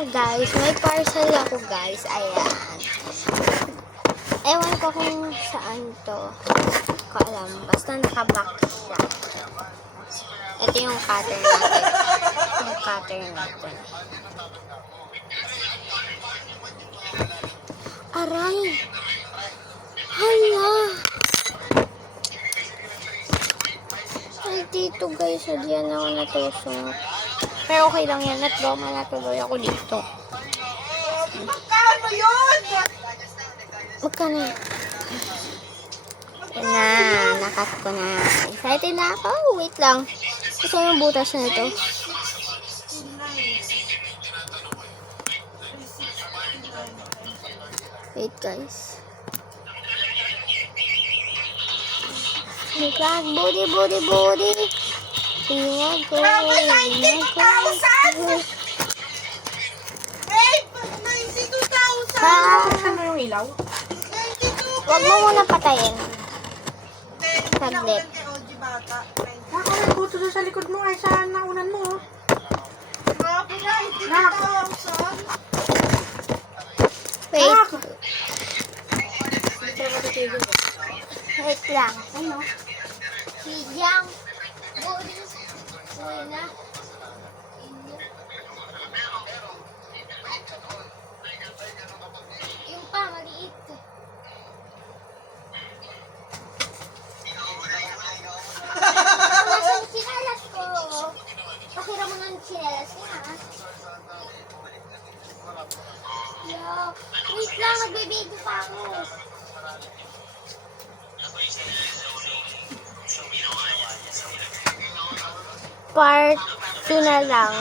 Guys, may parcel ako guys. Ayan. Ewan ko kung saan to. Hindi ko alam. Basta nakabox siya. Ito yung cutter natin. Yung cutter natin. Aray! Hala! Ay, dito guys. Diyan ako natusok. Pero okay lang yan. Natroma na tuloy ako dito. Magkano yun? Magkano yun? Yan na. Nakat ko na. Excited na ako. Wait lang. Gusto yung butas na ito. Wait guys. Wait lang. Body. Tingnan ko. Grabe, 92,000! Babe, 92,000! Ah, Ano yung ilaw? 92,000! wag mo muna patayin. Saglit. Nakakawin ko doon sa likod mo ay sa naunan mo. Grabe, 92,000! Wait. Ah! Wait lang. Ano? Sijang. Body. Uy na. Yung pa, maliit. Nasaan sinalas ko? Pakira mo ng sinalas niya, ha? Yo, wait lang, nagbibideo pa ako. Part 2 na lang.